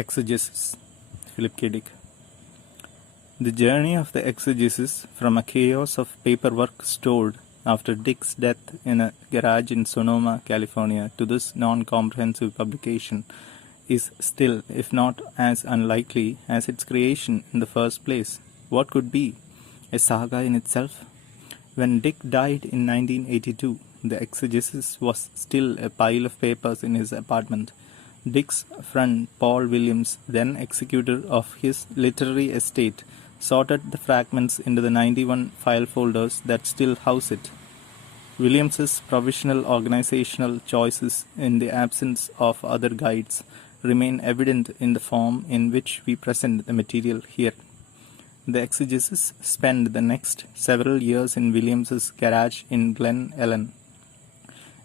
Exegesis, Philip K. Dick. The journey of the exegesis from a chaos of paperwork stored after Dick's death in a garage in Sonoma, California, to this non-comprehensive publication is still, if not as unlikely as its creation in the first place. What could be? A saga in itself? When Dick died in 1982, the exegesis was still a pile of papers in his apartment. Dick's friend Paul Williams, then executor of his literary estate, sorted the fragments into the 91 file folders that still house it. Williams's provisional organizational choices, in the absence of other guides, remain evident in the form in which we present the material here. The exegesis spent the next several years in Williams's garage in Glen Ellen.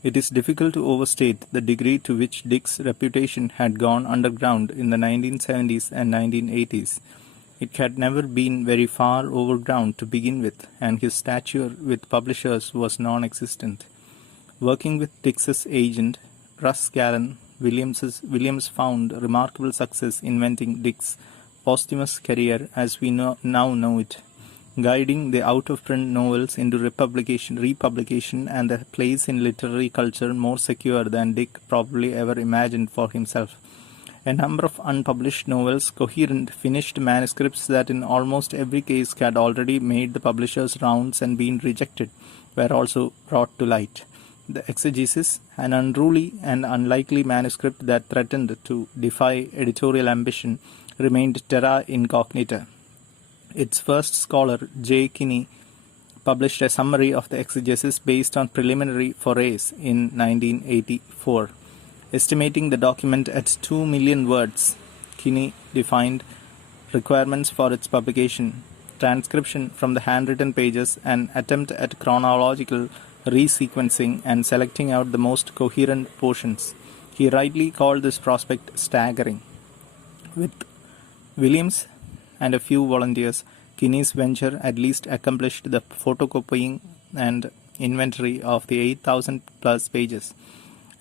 It is difficult to overstate the degree to which Dick's reputation had gone underground in the 1970s and 1980s. It had never been very far overground to begin with, and his stature with publishers was non-existent. Working with Dick's agent, Russ Gallen, Williams found remarkable success inventing Dick's posthumous career as we now know it, guiding the out-of-print novels into republication and a place in literary culture more secure than Dick probably ever imagined for himself. A number of unpublished novels, coherent, finished manuscripts that in almost every case had already made the publisher's rounds and been rejected, were also brought to light. The Exegesis, an unruly and unlikely manuscript that threatened to defy editorial ambition, remained terra incognita. Its first scholar, J. Kinney, published a summary of the exegesis based on preliminary forays in 1984. Estimating the document at 2 million words, Kinney defined requirements for its publication: transcription from the handwritten pages, an attempt at chronological resequencing, and selecting out the most coherent portions. He rightly called this prospect staggering. With Williams and a few volunteers, Kinney's venture at least accomplished the photocopying and inventory of the 8,000 plus pages.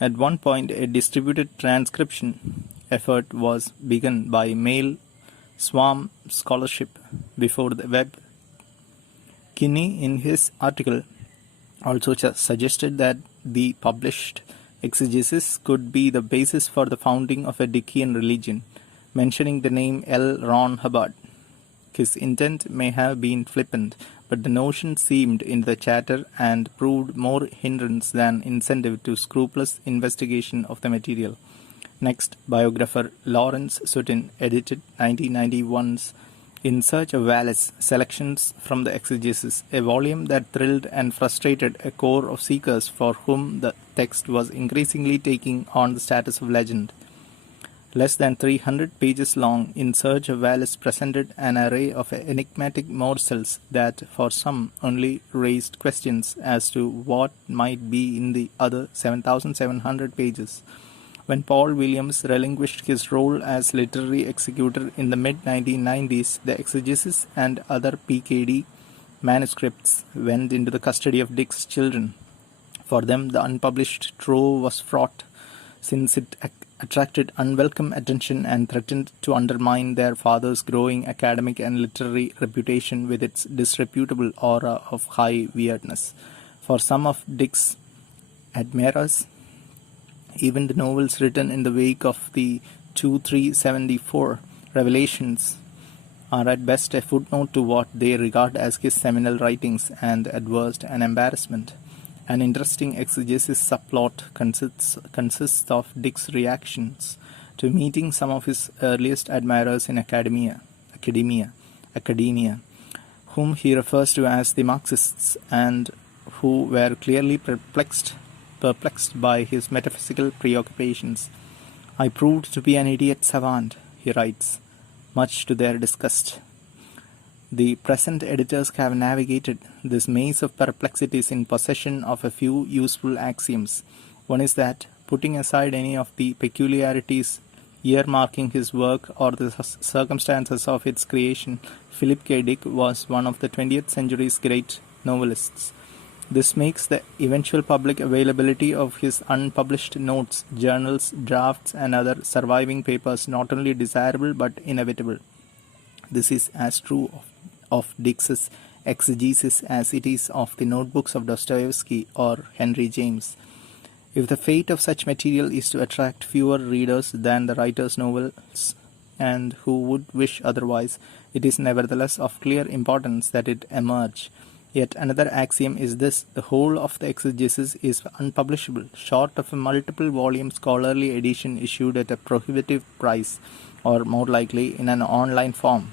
At one point, a distributed transcription effort was begun by mail swarm scholarship before the web. Kinney, in his article, also suggested that the published exegesis could be the basis for the founding of a Dickian religion, mentioning the name L. Ron Hubbard. His intent may have been flippant, but the notion seemed in the chatter and proved more hindrance than incentive to scrupulous investigation of the material. Next, biographer Lawrence Sutin edited 1991's In Search of Wallace, Selections from the Exegesis, a volume that thrilled and frustrated a core of seekers for whom the text was increasingly taking on the status of legend. Less than 300 pages long, In Search of Wallace presented an array of enigmatic morsels that, for some, only raised questions as to what might be in the other 7,700 pages. When Paul Williams relinquished his role as literary executor in the mid-1990s, the exegesis and other PKD manuscripts went into the custody of Dick's children. For them, the unpublished trove was fraught, since it attracted unwelcome attention and threatened to undermine their father's growing academic and literary reputation with its disreputable aura of high weirdness. For some of Dick's admirers, even the novels written in the wake of the 2374 revelations are at best a footnote to what they regard as his seminal writings, and at worst an embarrassment. An interesting exegesis subplot consists of Dick's reactions to meeting some of his earliest admirers in academia, whom he refers to as the Marxists, and who were clearly perplexed by his metaphysical preoccupations. "I proved to be an idiot savant," he writes, much to their disgust. The present editors have navigated this maze of perplexities in possession of a few useful axioms. One is that, putting aside any of the peculiarities earmarking his work or the circumstances of its creation, Philip K. Dick was one of the 20th century's great novelists. This makes the eventual public availability of his unpublished notes, journals, drafts, and other surviving papers not only desirable but inevitable. This is as true of Dick's exegesis as it is of the notebooks of Dostoevsky or Henry James. If the fate of such material is to attract fewer readers than the writer's novels, and who would wish otherwise, it is nevertheless of clear importance that it emerge. Yet another axiom is this: the whole of the exegesis is unpublishable, short of a multiple-volume scholarly edition issued at a prohibitive price, or more likely in an online form.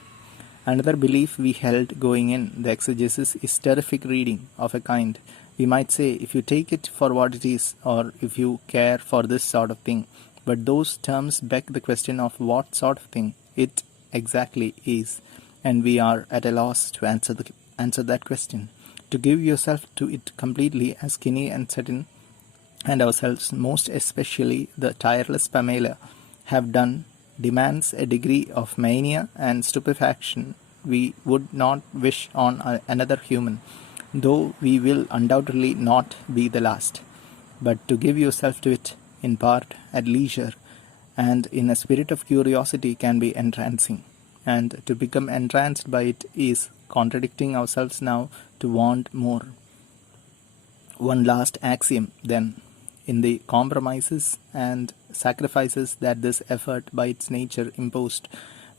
Another belief we held going in the exegesis is terrific reading of a kind. We might say, if you take it for what it is, or if you care for this sort of thing. But those terms beg the question of what sort of thing it exactly is, and we are at a loss to answer that question. To give yourself to it completely, as Kinney and Seton and ourselves, most especially the tireless Pamela, have done, demands a degree of mania and stupefaction we would not wish on another human, though we will undoubtedly not be the last. But to give yourself to it, in part, at leisure, and in a spirit of curiosity can be entrancing, and to become entranced by it is contradicting ourselves now to want more. One last axiom, then. In the compromises and sacrifices that this effort by its nature imposed,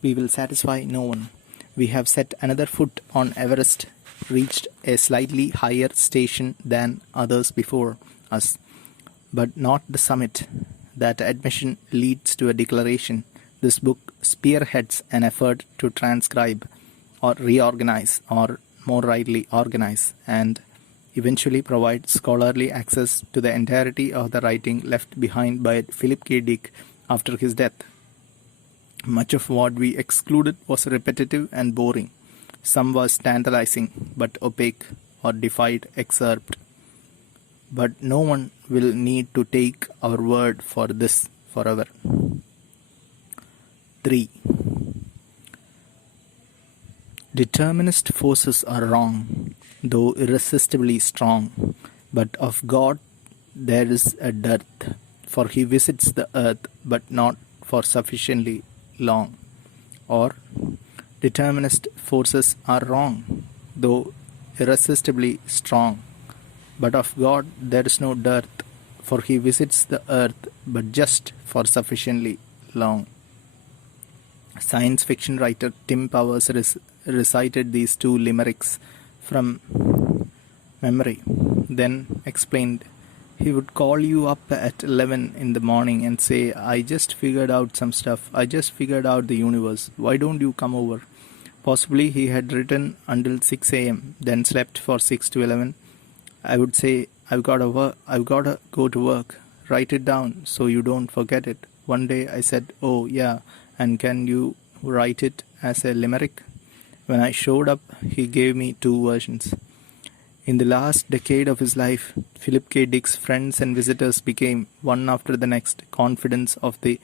we will satisfy no one. We have set another foot on Everest, reached a slightly higher station than others before us, but not the summit. That admission leads to a declaration. This book spearheads an effort to transcribe, or reorganize, or more rightly organize, and eventually provide scholarly access to the entirety of the writing left behind by Philip K. Dick after his death. Much of what we excluded was repetitive and boring. Some was tantalizing, but opaque, or defied excerpt. But no one will need to take our word for this forever. 3. Determinist forces are wrong, though irresistibly strong, but of God there is a dearth, for he visits the earth, but not for sufficiently long. Or, determinist forces are wrong, though irresistibly strong, but of God there is no dearth, for he visits the earth, but just for sufficiently long. Science fiction writer Tim Powers recited these two limericks from memory, then explained. He would call you up at 11 in the morning and say, I just figured out some stuff. I just figured out the universe. Why don't you come over? Possibly he had written until 6 a.m., then slept for 6 to 11. I would say, I've got to go to work. Write it down so you don't forget it. One day I said, oh yeah, and can you write it as a limerick? When I showed up, he gave me two versions. In the last decade of his life, Philip K. Dick's friends and visitors became, one after the next, confidants of the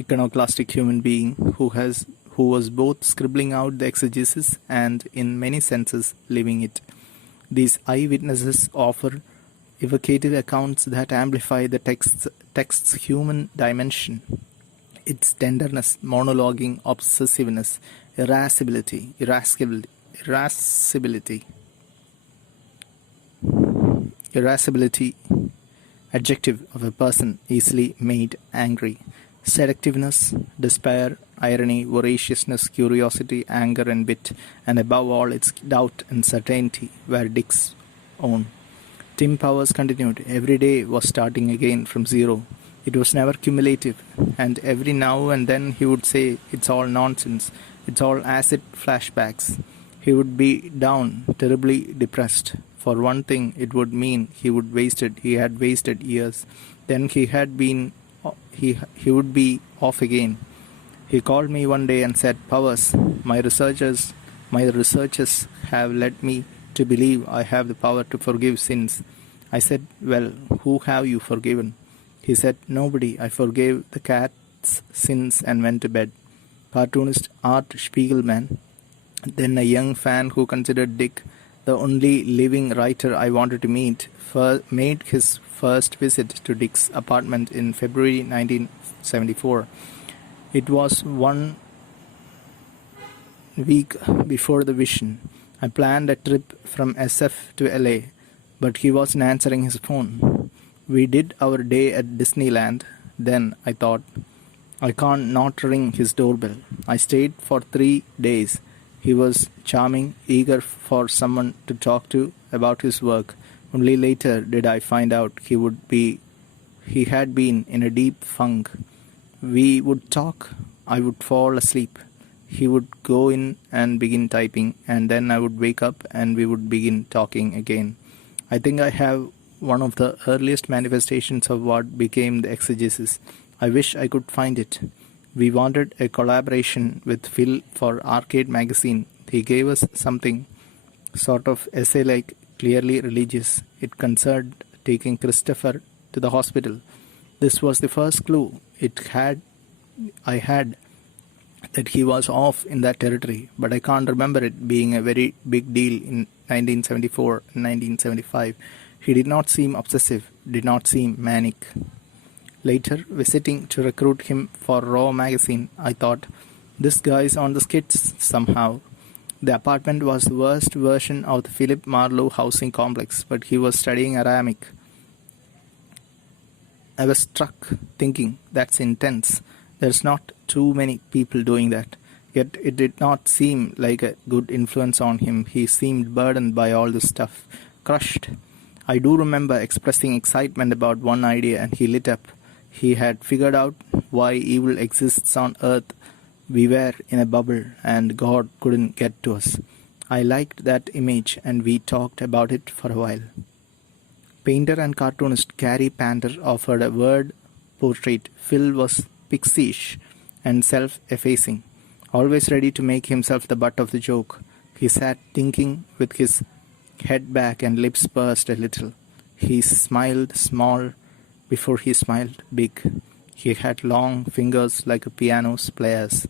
iconoclastic human being who was both scribbling out the exegesis and, in many senses, living it. These eyewitnesses offer evocative accounts that amplify the text's human dimension, its tenderness, monologuing, obsessiveness, irascibility, adjective of a person easily made angry, seductiveness, despair, irony, voraciousness, curiosity, anger and wit, and above all its doubt and certainty were Dick's own. Tim Powers continued, every day was starting again from zero. It was never cumulative, and every now and then he would say, it's all nonsense, it's all acid flashbacks. He would be down, terribly depressed. For one thing, it would mean he had wasted years. Then he would be off again. He called me one day and said, Powers, my researchers have led me to believe I have the power to forgive sins. I said, well, who have you forgiven? He said, nobody. I forgave the cat's sins and went to bed. Cartoonist Art Spiegelman, then a young fan who considered Dick the only living writer I wanted to meet, made his first visit to Dick's apartment in February 1974. It was 1 week before the vision. I planned a trip from SF to LA, but he wasn't answering his phone. We did our day at Disneyland. Then I thought, I can't not ring his doorbell. I stayed for 3 days. He was charming, eager for someone to talk to about his work. Only later did I find out he had been in a deep funk. We would talk, I would fall asleep. He would go in and begin typing, and then I would wake up and we would begin talking again. I think I have one of the earliest manifestations of what became the exegesis. I wish I could find it. We wanted a collaboration with Phil for Arcade magazine. He gave us something sort of essay-like, clearly religious. It concerned taking Christopher to the hospital. This was the first clue I had that he was off in that territory, but I can't remember it being a very big deal in 1974 and 1975. He did not seem obsessive, did not seem manic. Later, visiting to recruit him for Raw magazine, I thought, this guy's on the skids somehow. The apartment was the worst version of the Philip Marlowe housing complex, but he was studying Aramaic. I was struck, thinking, that's intense. There's not too many people doing that. Yet it did not seem like a good influence on him. He seemed burdened by all this stuff, crushed. I do remember expressing excitement about one idea, and he lit up. He had figured out why evil exists on earth. We were in a bubble, and God couldn't get to us. I liked that image, and we talked about it for a while. Painter and cartoonist Gary Panter offered a word portrait. Phil was pixie-ish and self-effacing, always ready to make himself the butt of the joke. He sat thinking with his head back and lips pursed a little. He smiled small before he smiled big. He had long fingers like a piano player's.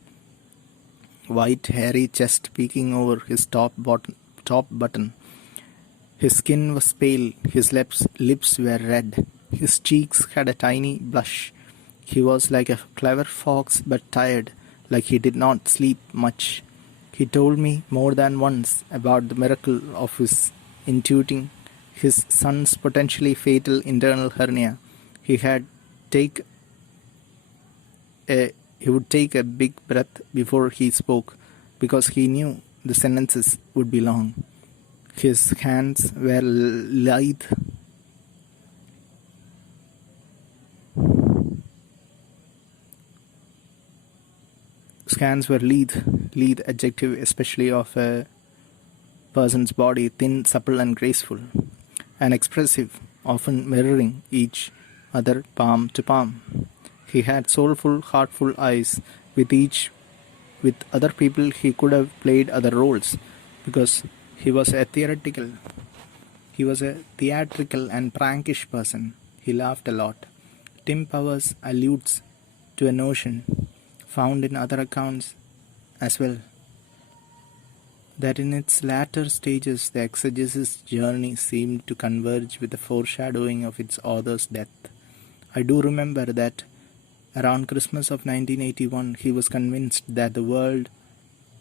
White hairy chest peeking over his top button. His skin was pale, his lips were red, his cheeks had a tiny blush. He was like a clever fox but tired, like he did not sleep much. He told me more than once about the miracle of his intuiting his son's potentially fatal internal hernia. He would take a big breath before he spoke, because he knew the sentences would be long. His hands were lithe. Lithe adjective especially of a person's body, thin, supple and graceful, and expressive, often mirroring each other palm to palm. He had soulful, heartful eyes. With other people he could have played other roles, because he was a theatrical and prankish person. He laughed a lot. Tim Powers alludes to a notion, found in other accounts as well, that in its latter stages the exegesis journey seemed to converge with the foreshadowing of its author's death. I do remember that around Christmas of 1981 he was convinced that the world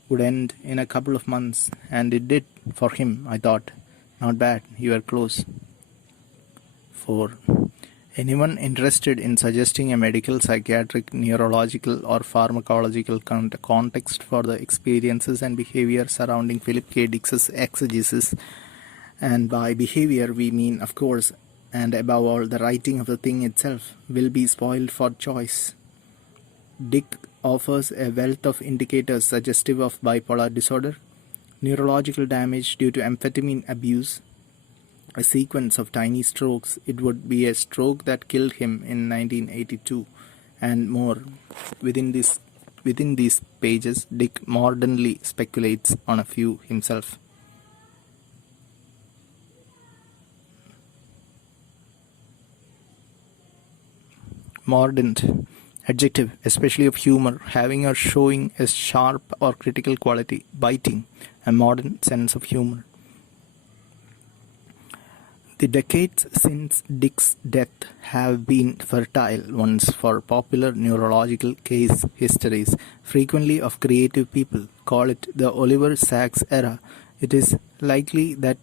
would end in a couple of months, and it did for him, I thought. Not bad, you were close. 4. Anyone interested in suggesting a medical, psychiatric, neurological or pharmacological context for the experiences and behavior surrounding Philip K. Dick's exegesis, and by behavior we mean, of course, and above all, the writing of the thing itself, will be spoiled for choice. Dick offers a wealth of indicators suggestive of bipolar disorder, neurological damage due to amphetamine abuse, a sequence of tiny strokes. It would be a stroke that killed him in 1982, and more. Within these pages, Dick mordantly speculates on a few himself. Mordant, adjective, especially of humor, having or showing a sharp or critical quality, biting, a modern sense of humor. The decades since Dick's death have been fertile ones for popular neurological case histories, frequently of creative people. Call it the Oliver Sacks era. It is likely that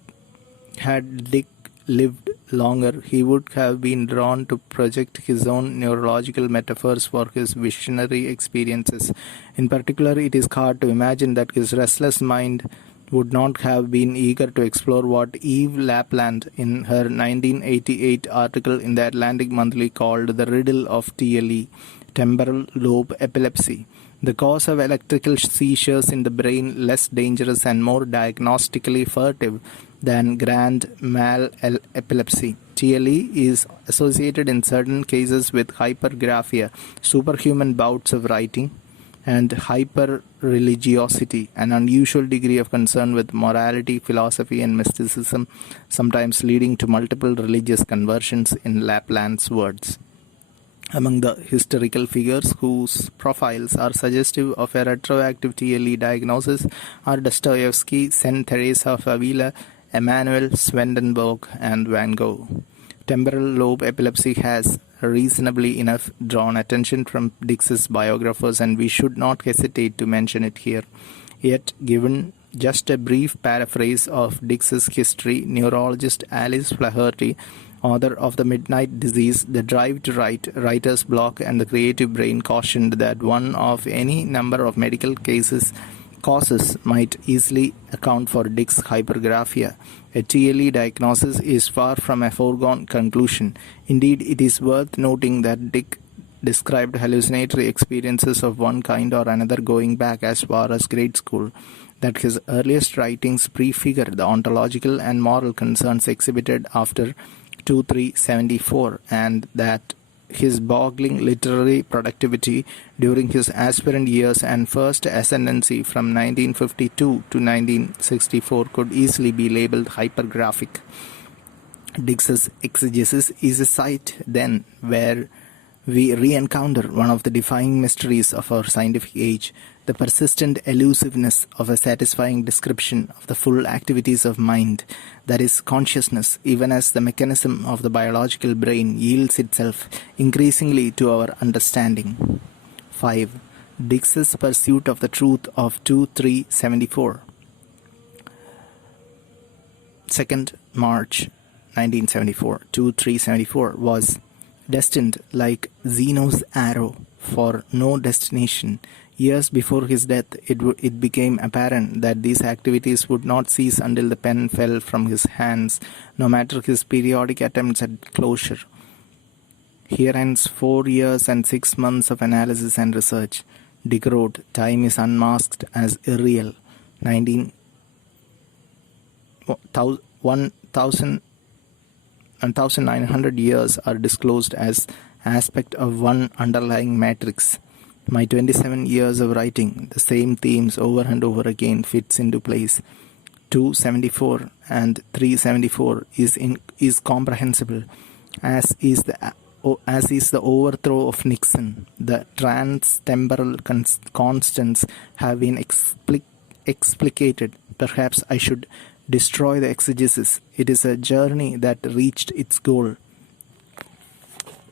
had Dick lived longer, he would have been drawn to project his own neurological metaphors for his visionary experiences. In particular, it is hard to imagine that his restless mind would not have been eager to explore what Eve Lapland, in her 1988 article in the Atlantic Monthly, called the riddle of TLE, temporal lobe epilepsy, the cause of electrical seizures in the brain less dangerous and more diagnostically furtive than grand mal epilepsy. TLE is associated in certain cases with hypergraphia, superhuman bouts of writing, and hyper-religiosity, an unusual degree of concern with morality, philosophy, and mysticism, sometimes leading to multiple religious conversions in Lapland's words. Among the historical figures whose profiles are suggestive of a retroactive TLE diagnosis are Dostoevsky, Saint Teresa of Avila, Emanuel Swedenborg, and Van Gogh. Temporal lobe epilepsy has, reasonably enough, drawn attention from Dick's biographers, and we should not hesitate to mention it here. Yet, given just a brief paraphrase of Dick's history, neurologist Alice Flaherty, author of The Midnight Disease, The Drive to Write, Writer's Block, and The Creative Brain, cautioned that one of any number of medical causes might easily account for Dick's hypergraphia. A TLE diagnosis is far from a foregone conclusion. Indeed, it is worth noting that Dick described hallucinatory experiences of one kind or another going back as far as grade school, that his earliest writings prefigure the ontological and moral concerns exhibited after 2374, and that his boggling literary productivity during his aspirant years and first ascendancy from 1952 to 1964 could easily be labeled hypergraphic. Dick's exegesis is a site, then, where we re-encounter one of the defining mysteries of our scientific age, the persistent elusiveness of a satisfying description of the full activities of mind, that is, consciousness, even as the mechanism of the biological brain yields itself increasingly to our understanding. 5. Dick's pursuit of the truth of 2374. 2nd March 1974, 2374 was destined, like Zeno's arrow, for no destination. Years before his death, it became apparent that these activities would not cease until the pen fell from his hands, no matter his periodic attempts at closure. Here ends 4 years and 6 months of analysis and research. Dick wrote, "Time is unmasked as irreal. 1,900 years are disclosed as aspect of one underlying matrix. My 27 years of writing the same themes over and over again fits into place. 274 and 374 is comprehensible, as is the overthrow of Nixon. The trans-temporal constants have been explicated. Perhaps I should destroy the exegesis. It is a journey that reached its goal."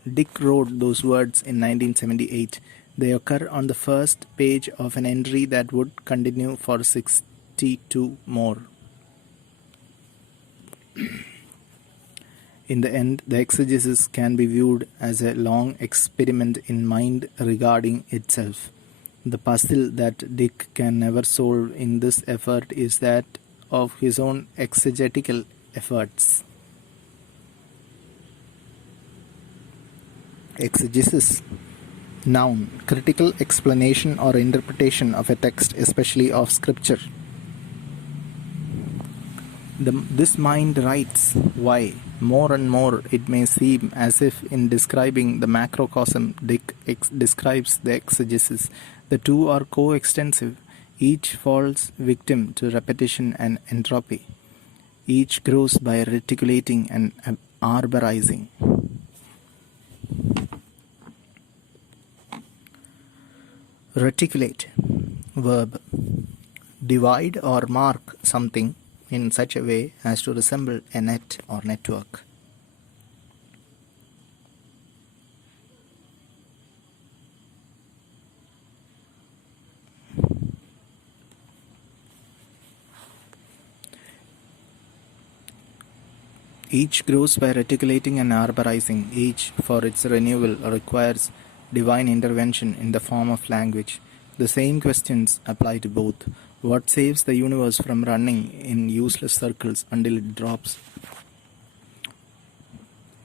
Dick wrote those words in 1978. They occur on the first page of an entry that would continue for 62 more. In the end, the exegesis can be viewed as a long experiment in mind regarding itself. The puzzle that Dick can never solve in this effort is that of his own exegetical efforts. Exegesis. Noun. Critical explanation or interpretation of a text, especially of scripture. This mind writes. Why? More and more it may seem as if in describing the macrocosm, Dick describes the exegesis. The two are coextensive. Each falls victim to repetition and entropy. Each grows by reticulating and arborizing. Reticulate. Verb. Divide or mark something in such a way as to resemble a net or network. Each grows by reticulating and arborizing. Each, for its renewal, requires divine intervention in the form of language. The same questions apply to both. What saves the universe from running in useless circles until it drops?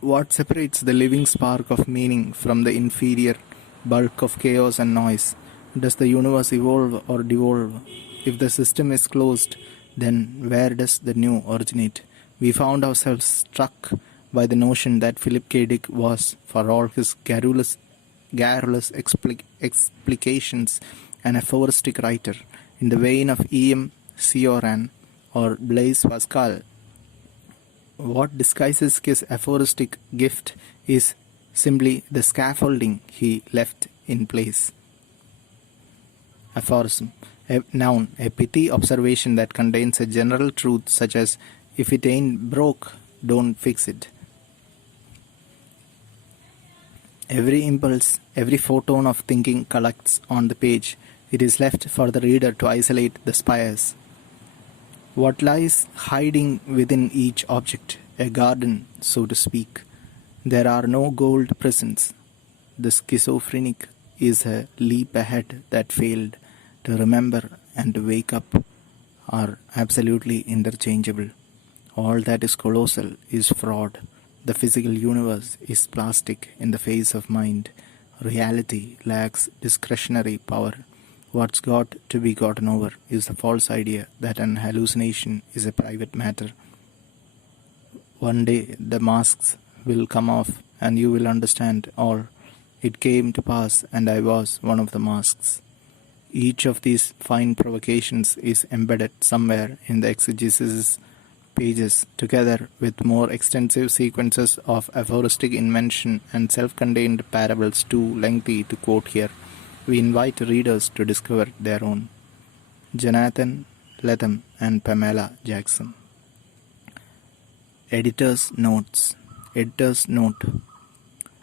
What separates the living spark of meaning from the inferior bulk of chaos and noise? Does the universe evolve or devolve? If the system is closed, then where does the new originate? We found ourselves struck by the notion that Philip K. Dick was, for all his garrulous explications, an aphoristic writer, in the vein of E.M. Cioran or Blaise Pascal. What disguises his aphoristic gift is simply the scaffolding he left in place. Aphorism. A noun, a pithy observation that contains a general truth such as, if it ain't broke, don't fix it. Every impulse, every photon of thinking collects on the page. It is left for the reader to isolate the spires. What lies hiding within each object? A garden, so to speak. There are no gold prisons. The schizophrenic is a leap ahead that failed. To remember and to wake up are absolutely interchangeable. All that is colossal is fraud. The physical universe is plastic in the face of mind. Reality lacks discretionary power. What's got to be gotten over is the false idea that an hallucination is a private matter. One day the masks will come off and you will understand all. It came to pass and I was one of the masks. Each of these fine provocations is embedded somewhere in the exegesis pages, together with more extensive sequences of aphoristic invention and self-contained parables too lengthy to quote here. We invite readers to discover their own. Jonathan Lethem and Pamela Jackson. Editor's Notes. Editor's Note.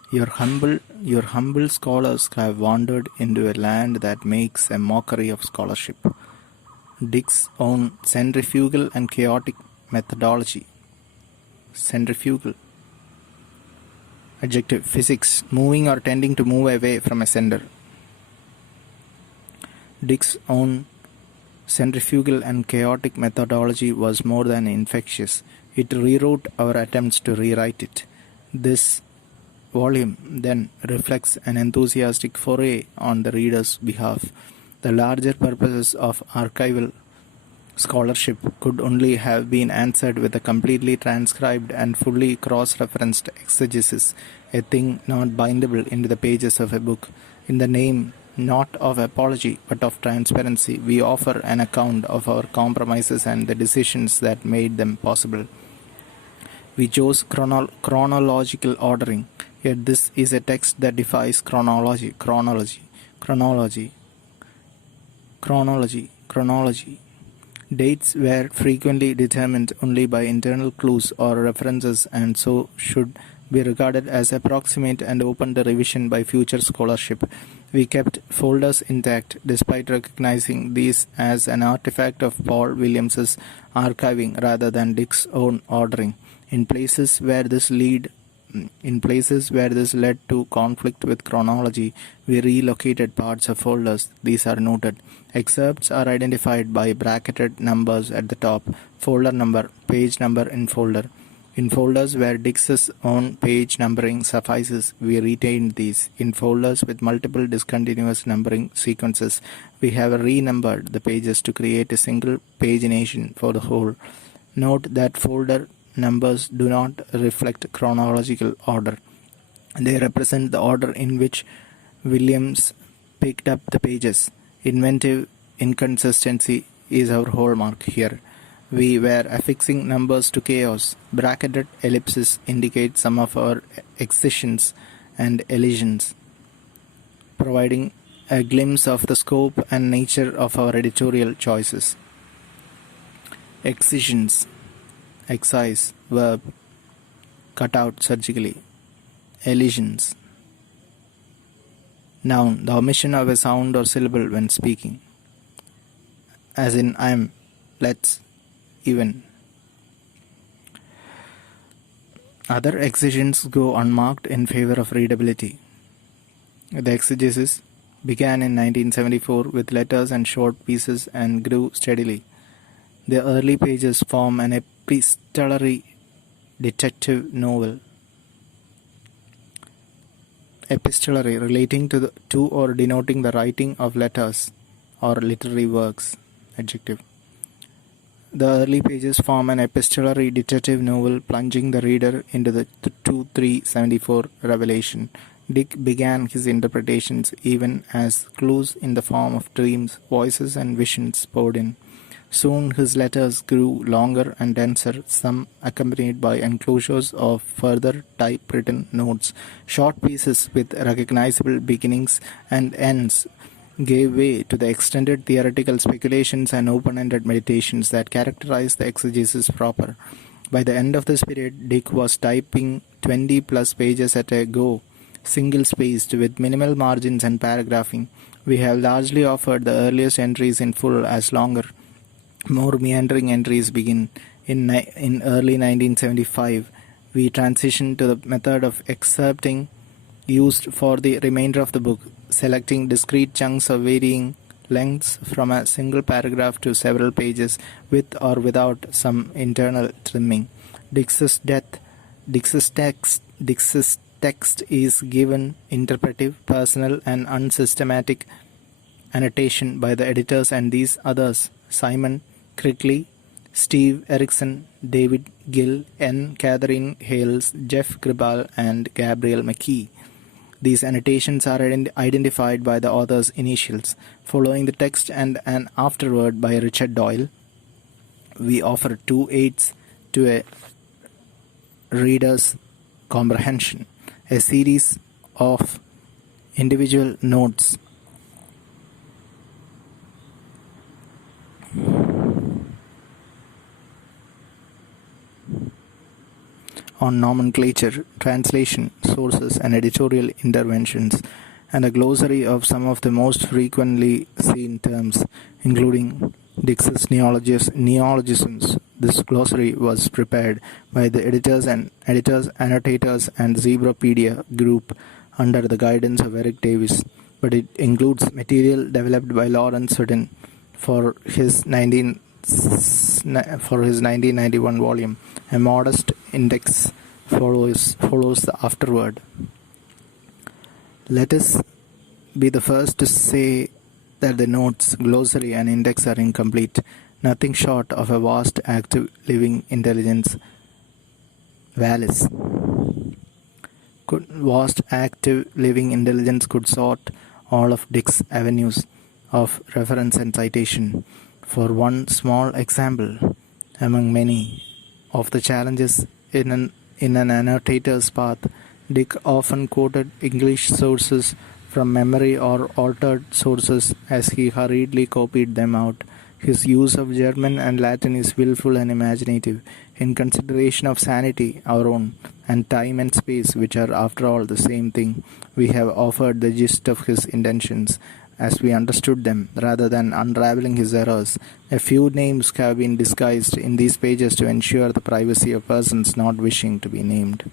Your humble scholars have wandered into a land that makes a mockery of scholarship. Dick's own centrifugal and chaotic methodology. Centrifugal. Adjective. Physics. Moving or tending to move away from a center. Dick's own centrifugal and chaotic methodology was more than infectious. It rewrote our attempts to rewrite it. This volume then reflects an enthusiastic foray on the reader's behalf. The larger purposes of archival scholarship could only have been answered with a completely transcribed and fully cross-referenced exegesis, a thing not bindable into the pages of a book. In the name not of apology but of transparency, we offer an account of our compromises and the decisions that made them possible. We chose chronological ordering, yet this is a text that defies chronology. Dates were frequently determined only by internal clues or references and so should be regarded as approximate and open to revision by future scholarship. We kept folders intact, despite recognizing these as an artifact of Paul Williams's archiving rather than Dick's own ordering. In places where this led to conflict with chronology, we relocated parts of folders. These are noted. Excerpts are identified by bracketed numbers at the top, folder number, page number in folder. In folders where Dick's own page numbering suffices, we retained these. In folders with multiple discontinuous numbering sequences, we have renumbered the pages to create a single pagination for the whole. Note that folder numbers do not reflect chronological order. They represent the order in which Williams picked up the pages. Inventive inconsistency is our hallmark here. We were affixing numbers to chaos. Bracketed ellipses indicate some of our excisions and elisions, providing a glimpse of the scope and nature of our editorial choices. Excisions, excise, verb, cut out surgically. Elisions, noun, the omission of a sound or syllable when speaking, as in I'm, let's, even. Other excisions go unmarked in favor of readability. The exegesis began in 1974 with letters and short pieces and grew steadily. The early pages form an epistolary detective novel. Epistolary, relating to or denoting the writing of letters or literary works. Adjective. The early pages form an epistolary detective novel plunging the reader into the 2374 revelation. Dick began his interpretations even as clues in the form of dreams, voices, and visions poured in. Soon his letters grew longer and denser, some accompanied by enclosures of further typewritten notes. Short pieces with recognizable beginnings and ends gave way to the extended theoretical speculations and open-ended meditations that characterized the exegesis proper. By the end of this period, Dick was typing 20-plus pages at a go, single-spaced, with minimal margins and paragraphing. We have largely offered the earliest entries in full as longer, more meandering entries begin. In early 1975, we transitioned to the method of excerpting used for the remainder of the book, selecting discrete chunks of varying lengths from a single paragraph to several pages, with or without some internal trimming. Dix's text is given interpretive, personal, and unsystematic annotation by the editors and these others: Simon Crickley, Steve Erickson, David Gill, N. Catherine Hales, Jeff Gribal, and Gabriel McKee. These annotations are identified by the author's initials, following the text and an afterword by Richard Doyle. We offer two aids to a reader's comprehension: a series of individual notes on nomenclature, translation, sources, and editorial interventions, and a glossary of some of the most frequently seen terms, including Dix's neologisms. This glossary was prepared by the editors, annotators, and Zebrapedia group under the guidance of Eric Davis, but it includes material developed by Lawrence Sutin for his 1991 volume. A modest index follows the afterword. Let us be the first to say that the notes, glossary, and index are incomplete. Nothing short of a vast active living intelligence. Vast active living intelligence could sort all of Dick's avenues of reference and citation. For one small example, among many of the challenges in an annotator's path, Dick often quoted English sources from memory or altered sources as he hurriedly copied them out. His use of German and Latin is willful and imaginative, in consideration of sanity, our own, and time and space, which are after all the same thing. We have offered the gist of his intentions as we understood them, rather than unraveling his errors. A few names have been disguised in these pages to ensure the privacy of persons not wishing to be named.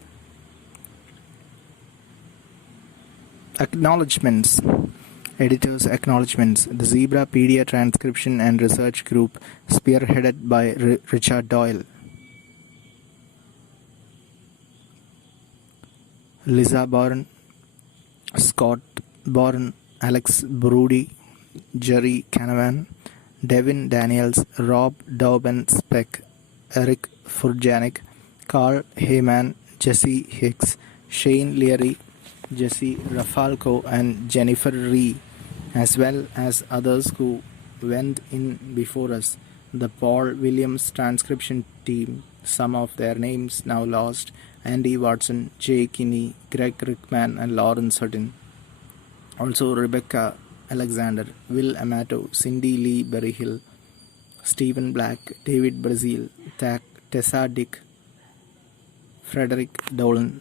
Acknowledgements. Editor's acknowledgements. The Zebrapedia Transcription and Research Group, spearheaded by Richard Doyle. Liza Bourne, Scott Bourne, Alex Brody, Jerry Canavan, Devin Daniels, Rob Dauben-Speck, Eric Furjanik, Carl Heyman, Jesse Hicks, Shane Leary, Jesse Rafalco, and Jennifer Ree, as well as others who went in before us. The Paul Williams transcription team, some of their names now lost: Andy Watson, Jay Kinney, Greg Rickman, and Lawrence Hutton. Also Rebecca Alexander, Will Amato, Cindy Lee Berryhill, Stephen Black, David Brazil, Tessa Dick, Frederick Dolan,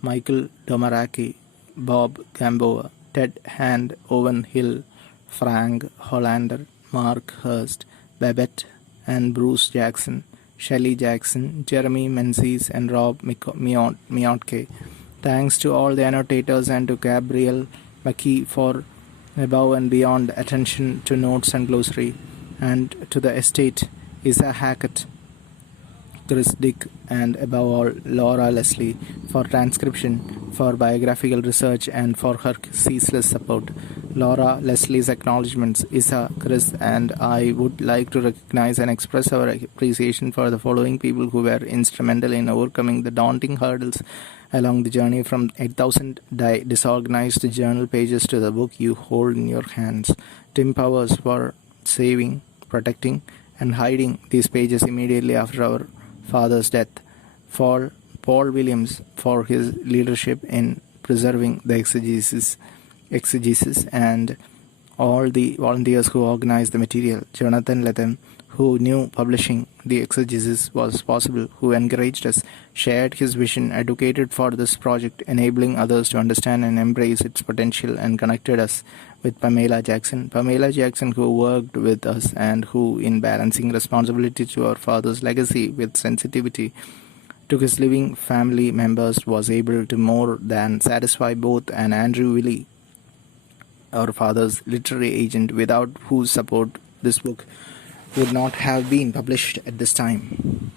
Michael Domaraki, Bob Gamboa, Ted Hand, Owen Hill, Frank Hollander, Mark Hurst, Babette and Bruce Jackson, Shelley Jackson, Jeremy Menzies, and Rob Miotke. Thanks to all the annotators and to Gabriel McKee for above and beyond attention to notes and glossary, and to the estate, Isa Hackett, Chris Dick, and above all, Laura Leslie for transcription, for biographical research, and for her ceaseless support. Laura Leslie's acknowledgements. Isa, Chris, and I would like to recognize and express our appreciation for the following people who were instrumental in overcoming the daunting hurdles along the journey from 8,000 disorganized journal pages to the book you hold in your hands. Tim Powers for saving, protecting, and hiding these pages immediately after our father's death. For Paul Williams for his leadership in preserving the exegesis, and all the volunteers who organized the material. Jonathan Lethem, who knew publishing the exegesis was possible, who encouraged us, shared his vision, advocated for this project, enabling others to understand and embrace its potential, and connected us with Pamela Jackson. Pamela Jackson, who worked with us and who, in balancing responsibility to our father's legacy with sensitivity to his living family members, was able to more than satisfy both, and Andrew Willey, our father's literary agent, without whose support this book would not have been published at this time.